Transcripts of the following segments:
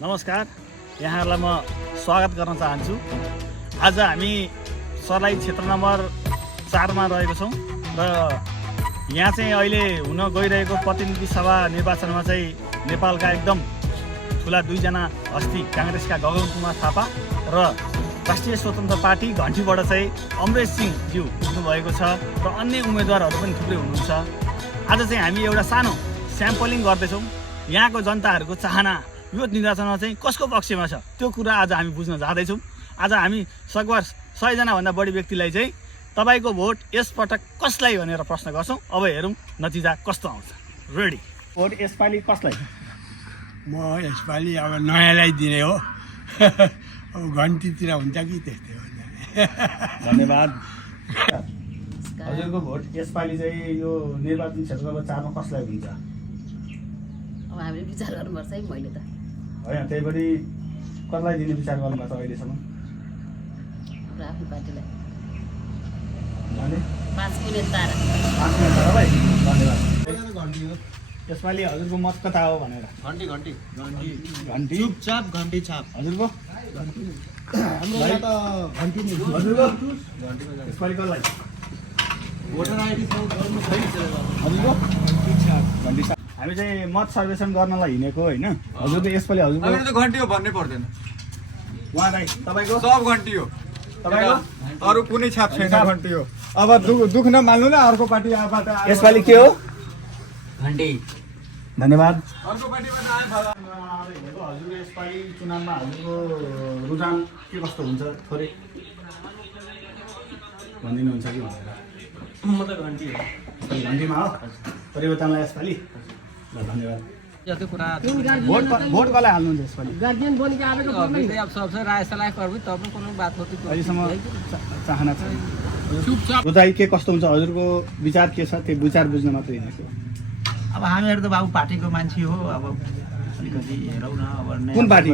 नमस्कार, यहाँहरूलाई म स्वागत गर्न चाहन्छु। आज हामी सर्लाही क्षेत्र नम्बर 4 मा रहेको छौँ र यहाँ चाहिँ अहिले हुन गइरहेको प्रतिनिधि सभा निर्वाचनमा चाहिँ नेपालका एकदम ठुला दुईजना हस्ती काङ्ग्रेसका गगन कुमार थापा र राष्ट्रिय स्वतन्त्र पार्टी घन्टीबाट चाहिँ अमरेश सिंह ज्यू हुनुभएको छ र अन्य उम्मेदवारहरू पनि थुप्रै हुनुहुन्छ। आज चाहिँ हामी एउटा सानो स्याम्पलिङ गर्दैछौँ। यहाँको जनताहरूको चाहना यो निर्वाचनमा चाहिँ कसको पक्षमा छ त्यो कुरा आज हामी बुझ्न जाँदैछौँ। आज हामी सकभर 100 जनाभन्दा बढी व्यक्तिलाई चाहिँ तपाईँको भोट यसपटक कसलाई भनेर प्रश्न गर्छौँ। अब हेरौँ नतिजा कस्तो आउँछ। रेडी? भोट यसपालि कसलाई? म यसपालि अब नयाँलाई दिने हो। अब घन्टीतिर हुन्छ कि त्यस्तै हो। धन्यवाद। हजुरको भोट यसपालि चाहिँ यो निर्वाचन क्षेत्रको 4 मा कसलाई हुन्छ? अब हामीले विचार गर्नुपर्छ है। मैले त होइन, त्यही पनि कसलाई दिने विचार गर्नुभएको छ अहिलेसम्म? हाम्रो आफ्नो पार्टीलाई भने 5 कुने तारा। 5 मिनट छ भाइ। धन्यवाद। यसपालि हजुरको मत कता हो भनेर? घन्टी घन्टी घन्टी घन्टी चुपचाप घन्टी छाप। हजुरको? हाम्रो यहाँ त घन्टी नै हो। हजुरको घन्टीको जाने। यसपालि कसलाई? भोटर आइडी सब गर्नु छैन। हजुरको? घन्टी साहब, हामी चाहिँ मत सर्वेक्षण गर्नलाई हिँडेको होइन। हजुरको यसपालि अहिले हजुरको त घन्टी हो भन्नै पर्दैन, उहाँ दाइ तपाईँको? सब घन्टी हो। तपाईँको? अरू कुनै छाप छैन, छाप। घन्टी हो। अब दुख नमान्नु न, अर्को पार्टीबाट आयो। यसपालि के हो? घन्टी। धन्यवाद। अर्को पार्टीबाट आयो फला। हजुरको यसपालि चुनावमा हजुरको रुझान के कस्तो हुन्छ थोरै भनिदिनुहुन्छ कि भनेर? म त घन्टी हो। यसपालि घन्टीमा हो परिवर्तनलाई यसपालि? ल धन्यवाद। त्यो कुरा भोट कसलाई हाल्नुहुन्छ यसपालि? गार्जियन बन के आवेको पनि अब सबसे राय सल्लाह गर्बै तब कुनै बात होती। अहिलेसम्म चाहना छ। चुपचाप। रुचाइ के कस्तो हुन्छ हजुरको विचार के छ त्यो विचार बुझ्न मात्रै हिँडेको। अब हामीहरू त बाबु पार्टीको मान्छे हो। अब अलिकति हेरौँ न। अब कुन पार्टी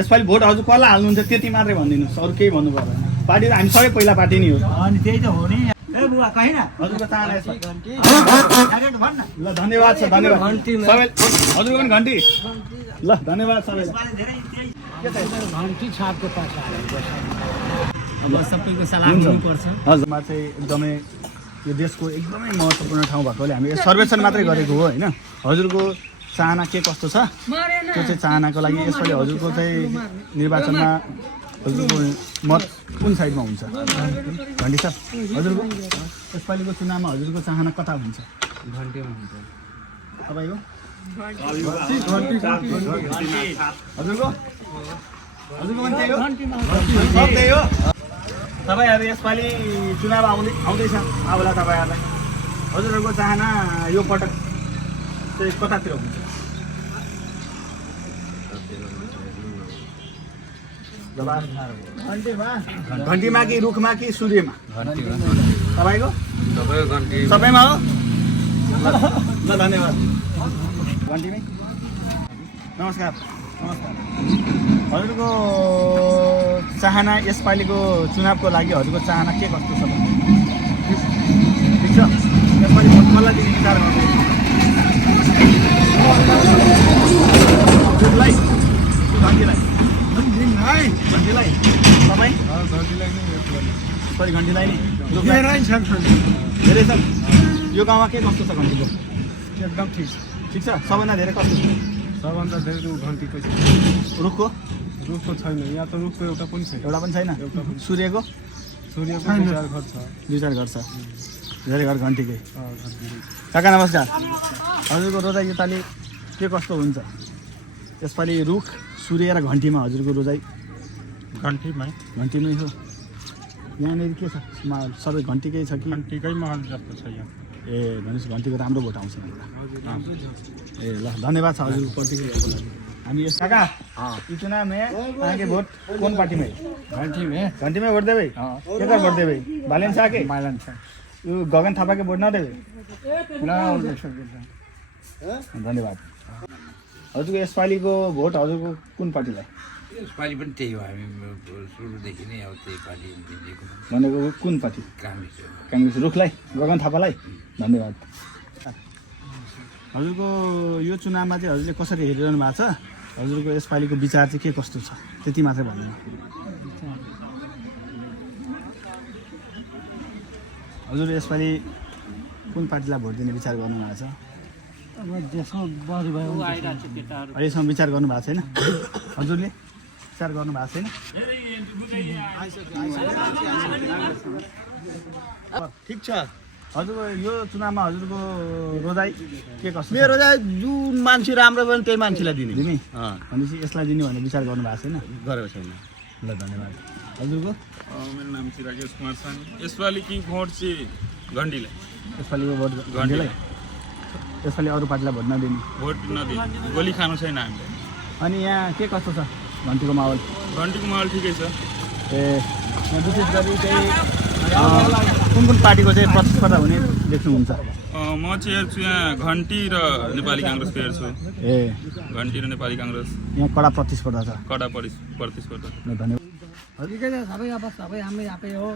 यसपालि भोट हजुर कसलाई हाल्नुहुन्छ त्यति मात्रै भनिदिनुहोस्, अरू केही भन्नु पर्दैन। पार्टी त हामी सबै पहिला पार्टी नै हो। अनि त्यही त हो नि। ए बुवा कहीँ न हजुरको चाहना यसपालि? डाइरेक्ट भन् न। ल धन्यवाद छ, धन्यवाद घन्टीमा। सबै। हजुरको पनि घन्टी? ल धन्यवाद सबैलाई। यसपालि धेरै त्यही के छ? घन्टी छापको पाछा अब सबैको सल्लाह हुन्छ। लिनुपर्छ। हजुरमा चाहिँ एकदमै यो देशको एकदमै महत्त्वपूर्ण ठाउँ भएकोले हामी सर्वेक्षण मात्रै गरेको हो होइन। हजुरको चाहना के कस्तो छ त्यो चाहिँ चाहनाको लागि यसपालि हजुरको चाहिँ निर्वाचनमा हजुरको मत कुन साइडमा हुन्छ? घन्टी साहब, हजुरको यसपालिको चुनावमा हजुरको चाहना कता हुन्छ? घन्टीमा हुन्छ। तपाईँको? हजुरको? हजुरको पनि त्यही हो? सब त्यही हो? तपाईँहरू यसपालि चुनाव आउँदैछ आउला तपाईँहरूलाई। हजुरहरूको चाहना यो पटक चाहिँ कतातिर हुन्छ? घन्टीमा कि रुखमा कि सूर्यमा? तपाईँको? सबैमा हो? ल धन्यवाद। घन्टीमै? नमस्कार। नमस्कार। हजुरको चाहना यसपालिको चुनावको लागि हजुरको चाहना के कस्तो छ? ठिक छ। यसपालि भोट कसलाई दिने विचार गर्नुहुन्छ? घन्टीलाई? घन्टीलाई? तपाईँ? यसपालि घन्टीलाई नै? धेरै छ। यो गाउँमा के कस्तो छ घन्टीको? एकदम ठिक छ। ठिक छ। सबभन्दा धेरै कस्तो छ? सबभन्दा धेरै घन्टीको छ। रुखको? रुखको छैन, यहाँ त रुखको एउटा पनि छैन। एउटा पनि छैन। सूर्यको? सूर्यको 2-4 घर छ। 2-4 घर छ। धेरै घर घन्टीकै। काका नमस्कार। हजुरको रोजाइ योपालि के कस्तो हुन्छ? यसपालि रुख, सूर्य र घन्टीमा हजुरको रोजाइ? घन्टीमै। घन्टीमै हो। यहाँनिर के छ? सबै घन्टीकै छ कि? घन्टीकै महल जस्तो छ यहाँ। ए भनेपछि घन्टीको राम्रो भोट आउँछ यहाँबाट। ए ल धन्यवाद छ हजुरको प्रतिक्रियाको लागि। हामी यस काका ये चुनाव में आगे वोट कौन पार्टी में? घंटी में वोट देवे? क्या वोट देवे? बालन शाह के? यो गगन थापा के वोट ना देवे? धन्यवाद। हजुरको यसपालिको भोट हजुरको कुन पार्टीलाई? यसपालि पनि त्यही हो। हामी सुरुदेखि नै अब त्यही पार्टी दिएको भनेको कुन पार्टी? काङ्ग्रेस हो। काङ्ग्रेस। रुखलाई? गगन थापालाई? धन्यवाद। हजुरको यो चुनावमा चाहिँ हजुरले कसरी हेरिरहनु भएको छ? हजुरको यसपालिको विचार चाहिँ के कस्तो छ त्यति मात्रै भन्नु हजुर यसपालि कुन पार्टीलाई भोट दिने विचार गर्नुभएको छ अहिलेसम्म विचार गर्नुभएको छैन हजुरले विचार गर्नुभएको छैन ठिक छ हजुरको यो चुनावमा हजुरको रोजाइ के कस्तो मेरो चाहिँ जुन मान्छे राम्रो भयो भने त्यही मान्छेलाई दिने दिने भनेपछि यसलाई दिने भनेर विचार गर्नुभएको छैन गरेको छैन ल धन्यवाद हजुरको मेरो नाम चाहिँ राकेश कुमार सानी यसपालि कि भोट चाहिँ घन्टीलाई यसपालिको भोट घन्टीलाई यसपालि अरू पार्टीलाई भोट नदिने भोट नदिने गोली खानु छैन हामीले अनि यहाँ के कस्तो छ घन्टीको माहौल घन्टीको माहौल ठिकै छ ए यहाँ विशेष गरी चाहिँ कुन कुन पार्टीको चाहिँ प्रतिस्पर्धा हुने देख्नुहुन्छ म चाहिँ हेर्छु यहाँ घन्टी र नेपाली काङ्ग्रेसको हेर्छु ए घन्टी र नेपाली काङ्ग्रेस यहाँ कडा प्रतिस्पर्धा छ कडा प्रतिस्पर्धा ल धन्यवाद सबै अब सबै हामी आफै हो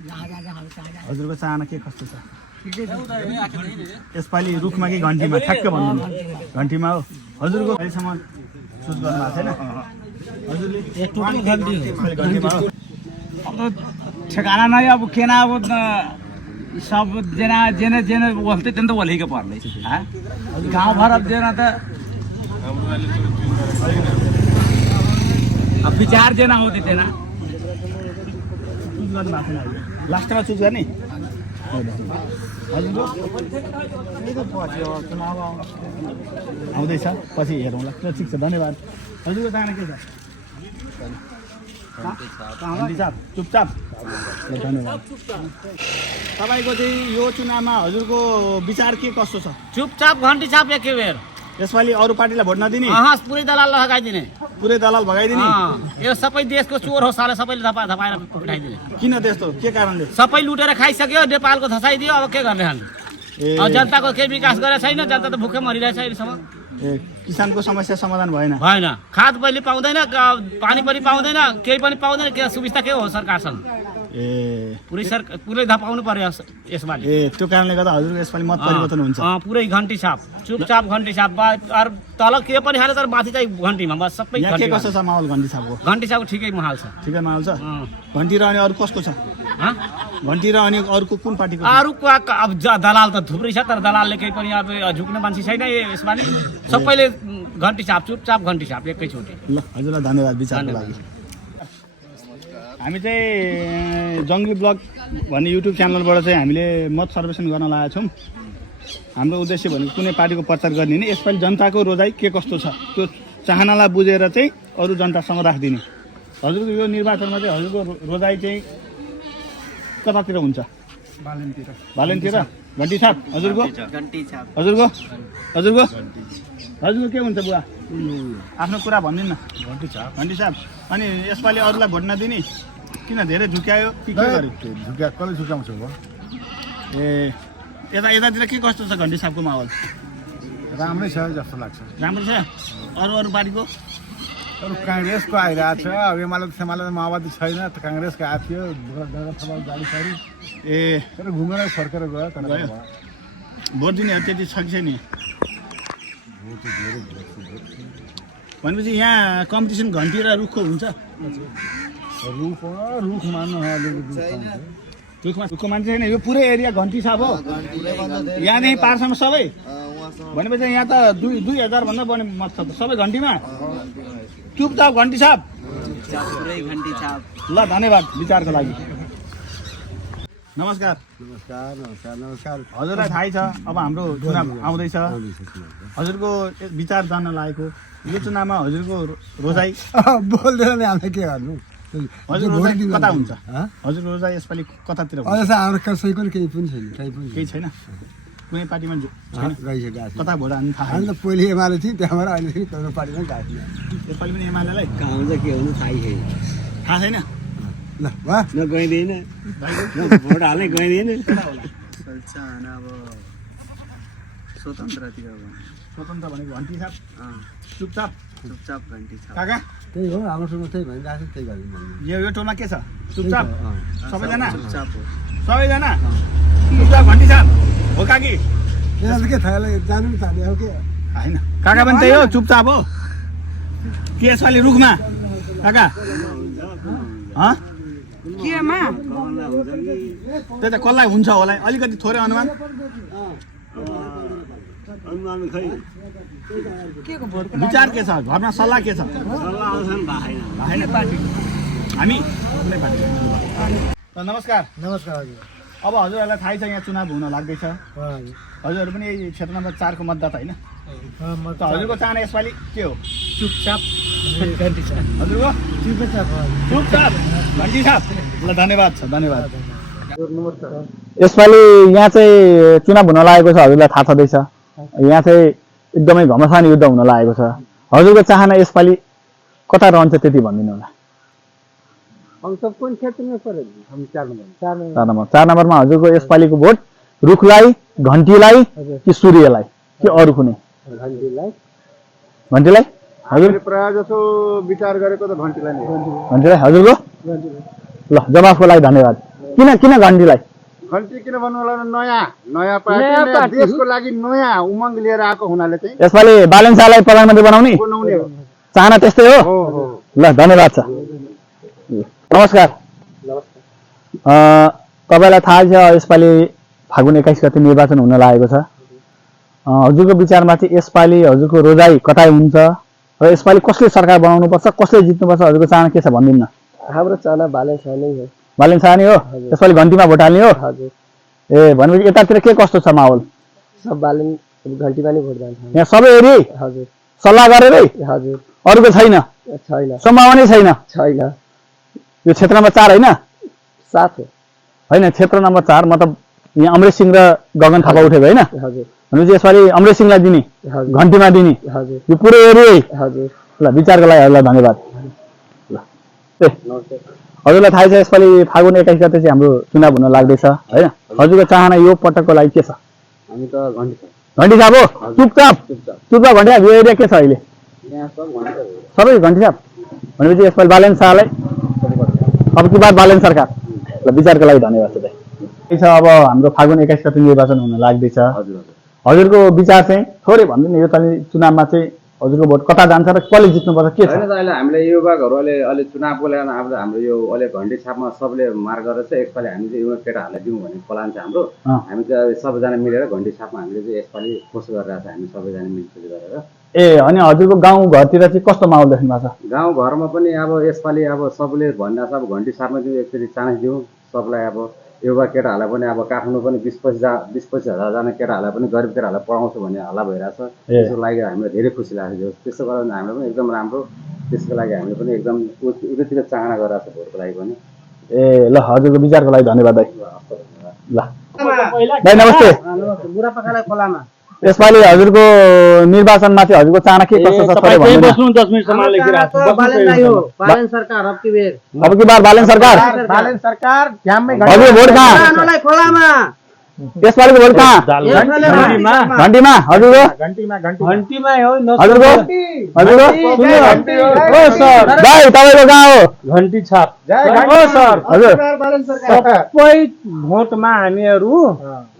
जहाँ जहाँ हामी कहाँ जहाँ हजुरको चाहना के कस्तो छ यसपालि रुखमा कि घन्टीमा ठ्याक्क भन्नु घन्टीमा हो हजुरको अहिलेसम्म चुज गर्नुभएको छैन हजुरले घन्टीमा हो अब ठेकाना नहीं अब केना अब सब जना जेने जेने बोलते तेन तो बोले के पर्ले हाँ गाँव भर अब जेना तो अब विचार जेना होते थे ना चुज गर्नुभएको छैन अहिले लास्टमा चुज गर्ने हजुरको आउँदैछ पछि हेरौँला ल ठिक छ धन्यवाद हजुरको चाहना के छ घन्टी साहब चुपचाप ल धन्यवाद तपाईँको चाहिँ यो चुनावमा हजुरको विचार के कस्तो छ चुपचाप घन्टी छाप एक बेर यसपालि अरू पार्टीलाई भोट नदिने पुरै दलाल लगाइदिने पुरै दलाल भगाइदिने यो सबै देशको चोर हो साले सबैले धपाएर उठाइदिने किन त्यस्तो के कारणले सबै लुटेर खाइसक्यो नेपालको धसाइदियो अब के गर्ने हामी ए जनताको केही विकास गरेको छैन जनता त भुक्कै मरिरहेछ अहिलेसम्म ए किसानको समस्या समाधान भएन भएन खाद पहिले पाउँदैन पानी पनि पाउँदैन केही पनि पाउँदैन के सुविस्ता के हो सरकारसँग ए पुरै धपाउनु पर्यो यसमा ए त्यो कारणले गर्दा हजुरको यसपालि मत परिवर्तन हुन्छ पुरै घन्टी छाप चुपचाप घन्टी छाप अरू तल के पनि हाल्यो तर माथि चाहिँ घन्टीमा बस सबै यहाँ के कस्तो छ माहौल घन्टी साहबको घन्टी छापको ठिकै माहौल छ ठिकै माहौल छ घन्टी र अनि अरू कसको छ घन्टी र अनि अरूको कुन पार्टीको अरूको अब दलाल त थुप्रै छ तर दलालले केही पनि अब झुक्ने मान्छे छैन यसपालि सबैले घन्टी छाप चुपचाप घन्टी छाप एकैचोटि ल हजुरलाई धन्यवाद विचारको लागि हामी चाहिँ जङ्गली ब्लग भन्ने युट्युब च्यानलबाट चाहिँ हामीले मत सर्वेक्षण गर्न लागेका छौँ हाम्रो उद्देश्य भनेको कुनै पार्टीको प्रचार गर्ने होइन यसपालि जनताको रोजाइ के कस्तो छ त्यो चाहनालाई बुझेर चाहिँ अरू जनतासँग राखिदिने हजुरको यो निर्वाचनमा चाहिँ हजुरको रोजाइ चाहिँ कतातिर हुन्छ बालेनतिर घन्टी छाप हजुरको हजुरको हजुरको हजुरको के हुन्छ बुवा आफ्नो कुरा भनिदिनु न घन्टी छाप अनि यसपालि अरूलाई भोट नदिने किन धेरै झुक्यायो कि के गर्यो कसले झुकाउँछ हो ए यतातिर के कस्तो छ घन्टी छापको माहौल राम्रै छ जस्तो लाग्छ राम्रो छ अरू पार्टीको अरू काङ्ग्रेसको आइरहेको छ अब एमाले माओवादी छैन त काङ्ग्रेसको आएको थियो गाडी साडी ए तर घुमेर फर्केर गयो तर भोट दिनेहरू त्यति छ कि छैन भनेपछि यहाँ कम्पिटिसन घन्टी र रुखको हुन्छ रुख मान्नु रुखको मान्छे छैन यो पुरै एरिया घन्टी छाप हो यहाँदेखि पारसम्म सबै भनेपछि यहाँ त 2000 भन्दा बढी मत छ त सबै घन्टीमा चुपचाप घन्टी छाप ल धन्यवाद विचारको लागि नमस्कार हजुरलाई थाहै छ अब हाम्रो चुनाव आउँदैछ हजुरको विचार जान्न लागेको यो चुनावमा हजुरको रोजाइ बोल्दैन नि हामीलाई के गर्नु हजुर रोजाइ कता हुन्छ हजुरको रोजाइ यसपालि कतातिर हुन्छ अझ हाम्रो कसैको केही पनि छैन केही छैन कुनै पार्टीमा छैन गइसकेको कता भोट हाल्नु थाहा हामी त पहिले एमाले थियौँ त्यहाँबाट अहिले फेरि त्यो पार्टीमा गएको थियौँ यसपालि पनि एमालेलाई कहाँ हुन्छ के हुन्छ थाहै छैन थाहा छैन ल वा न गइँदैन भोट हाल्नै गइँदैन चाहना अब स्वतन्त्रतिर स्वतन्त्र भनेको घन्टी छाप चुपचाप घन्टी छाप काका त्यही हो हाम्रो ठाउँमा त्यही भनिरहेको छ त्यही गरिदिनु यो टोलमा के छ चुपचाप सबैजना सबैजना चुपचाप घन्टी छाप हो काकी के थाहा जानु पनि थाहा हो के होइन काका पनि त्यही हो चुपचाप हो कि यसपालि रुखमा काका हँ केमा त्यही त कसलाई हुन्छ होला अलिकति थोरै अनुमान विचार के छ घरमा सल्लाह के छ हामी कुनै पार्टी नमस्कार नमस्कार हजुर अब हजुरहरूलाई थाहै छ यहाँ चुनाव हुन लाग्दैछ हजुरहरू पनि यही क्षेत्र नम्बर 4 को मतदाता होइन त हजुरको चाहना यसपालि के हो चुपचाप हजुरको चुपचाप घन्टी छाप ल धन्यवाद छ धन्यवाद यसपालि यहाँ चाहिँ चुनाव हुन लागेको छ हजुरलाई थाहा छँदैछ यहाँ चाहिँ एकदमै घमासान युद्ध हुन लागेको छ हजुरको चाहना यसपालि कता रहन्छ त्यति भनिदिनु होला हम सब कौन क्षेत्र में पड़े हम 4 नंबर 4 नम्बर 4 नम्बरमा हजुरको यसपालिको भोट रुखलाई घन्टीलाई कि सूर्यलाई कि अरू कुनै घन्टीलाई हजुर प्राय जसो विचार गरेको त घन्टीलाई नै घन्टीलाई हजुरको ल जवाफको लागि धन्यवाद किन घन्टीलाई घन्टी किन भन्नु होला नयाँ पार्टी देशको लागि नयाँ उमङ्ग लिएर आएको हुनाले चाहिँ यसपालि बालेन शाहलाई प्रधानमन्त्री बनाउने चाहना त्यस्तै हो ल धन्यवाद छ नमस्कार तपाईलाई थाहा छ यसपालि फागुन 21 गते निर्वाचन हुन लागेको छ हजुरको विचारमा चाहिँ यसपालि हजुरको रोजाइ कतै हुन्छ र यसपालि कसले सरकार बनाउनु पर्छ कसले जित्नु पर्छ हजुरको चाहना के छ भनिदिनु न हाम्रो चाहना बालेन शाह नै हो बालेन शाह नै हो यसपालि घन्टीमा भोट हाल्ने हो हजुर ए भनेपछि यतातिर के कस्तो छ माहौल सब बालेन घन्टीमा नै भोट जान्छ यहाँ सबै हेरी हजुर सल्लाह गरेरै हजुर अरूको छैन सम्भावना छैन यो क्षेत्र नम्बर 4 हैन 7 हो हैन क्षेत्र नम्बर 4 मतलब यहाँ अमरेश सिंह र गगन थापा उठेको हैन हजुर भनेपछि यसपालि अमरेश सिंहलाई दिने घन्टीमा दिने हजुर यो पुरै एरिया हजुर ल विचारको लागि हजुरलाई धन्यवाद ल ए हजुरलाई थाहा छ यसपालि फागुन 21 गते चाहिँ हाम्रो चुनाव हुन लाग्दैछ हैन हजुरको चाहना यो पटकको लागि के छ हामी त घन्टी छाप हो चुपचाप घन्टी छाप यो एरिया के छ अहिले यहाँ सब घन्टी सबै घन्टी छाप भनेपछि यसपालि बालेन शाहलाई अब की बार बालेन सरकार ल विचारको लागि धन्यवाद छ अब हाम्रो फागुन 21 गते निर्वाचन हुन लाग्दैछ हजुरको विचार चाहिँ थोरै भन्दिनु यो पालि चुनावमा चाहिँ हजुरको भोट कता जान्छ र कसले जित्नुपर्छ के छ हैन त अहिले हामीले युवाहरू अहिले चुनावको लागि अब हाम्रो यो अहिले घन्टी छापमा सबले मार्ग गरेर चाहिँ यसपालि हामी चाहिँ युवा केटाहरूलाई दिउँ भन्ने प्लान छ हाम्रो हामी चाहिँ सबैजना मिलेर घन्टी छापमा हामीले चाहिँ यसपालि कोसिस गरिरहेको छ हामी सबैजना मिलजुल गरेर ए अनि हजुरको गाउँ घरतिर चाहिँ कस्तो माहौल देख्नु भएको छ गाउँ घरमा पनि अब यसपालि अब सबले भन्दा सब घन्टी छापमा दिउँ एकचोटि चान्स दिउँ सबलाई अब युवा केटाहरूलाई पनि अब काठमाडौँ पनि 20-25 हजारजना केटाहरूलाई पनि गरिब केटाहरूलाई पढाउँछु भन्ने हल्ला भइरहेछ त्यसको लागि हामीलाई धेरै खुसी लाग्छ त्यसो गरेर हामीलाई पनि एकदम राम्रो त्यसको लागि हामीले पनि एकदम उतिर चाहना गरिरहेको छ भोटको लागि पनि ए ल हजुरको विचारको लागि धन्यवाद दाइ ल दाइ नमस्ते बुढापाकालाई खोलामा यसपालि हजुरको निर्वाचनमा चाहिँ हजुरको चाहना के कस्तो छ थोरै भन्नु 10 मिनेट सम्म लेखिरहेको बालेन सरकार अब की बार बालेन सरकार हजुर भोट कहाँ खोलामा यसपालिको भोट कहाँ घन्टीमा हजुरको घन्टीमा हो हजुरको ओ सर दाइ तपाईको कहाँ हो घन्टी छाप ओ सर हजुर सबै भोटमा हामीहरू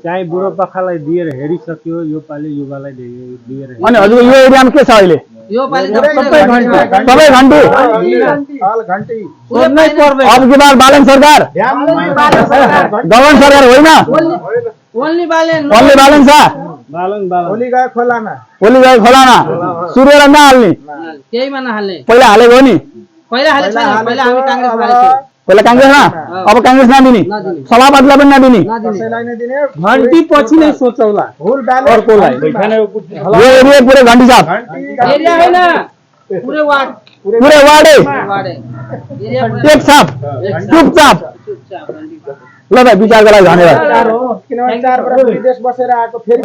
चाहिँ बुढोपाकालाई दिएर हेरिसक्यो यो पालि युवालाई दिएर अनि हजुरको यो एरियामा के छ अहिले यो पालि सबै घन्टी अब की बार बालेन सरकार गगन सरकार होइन ओन्ली बालेन शाह ओली गए खोलामा सूर्यलाई नहाल्ने केहीमा नहाल्ने पहिला हालेको हो नि पहिला हालेको छैन पहिला हामी कांग्रेस हालेको पहिला कांग्रेसमा अब कांग्रेस नदिने सभापतिलाई पनि नदिने घन्टी पछि नै सोचौला अर्कोलाई यो एरिया पुरै घन्टी छाप एरिया हैन पुरै वार्डै एक छाप चुपचाप ल भाइ विचारको लागि धन्यवाद किनभने 4 वर्ष विदेश बसेर आएको फेरि